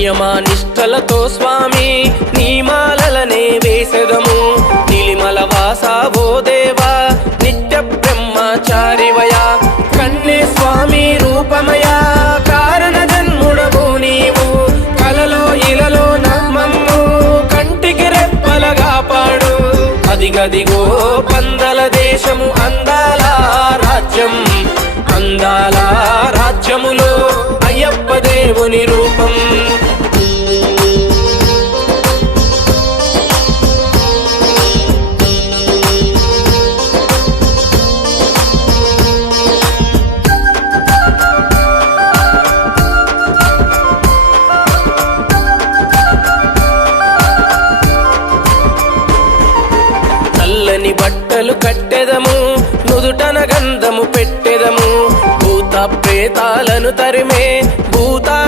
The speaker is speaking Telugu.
నియమానిష్టలతో స్వామి నీమాలనే వేసెదము నీలిమల వాసావో దేవా నిత్య బ్రహ్మచారివయా కన్నే స్వామి రూపమయా కారణ జన్ముడవు నీవు కలలో ఇలలో నమ్మము కంటికి రెప్పలగా పాడు అదిగదిగో పందల దేశము అందాల రాజ్యం అందాల రాజ్యములో అయ్యప్ప దేవుని రూపం నల్లని బట్టలు కట్టెదము నుదుటన గంధము పెట్టెదము భూత ప్రేతాలను తరిమే భూత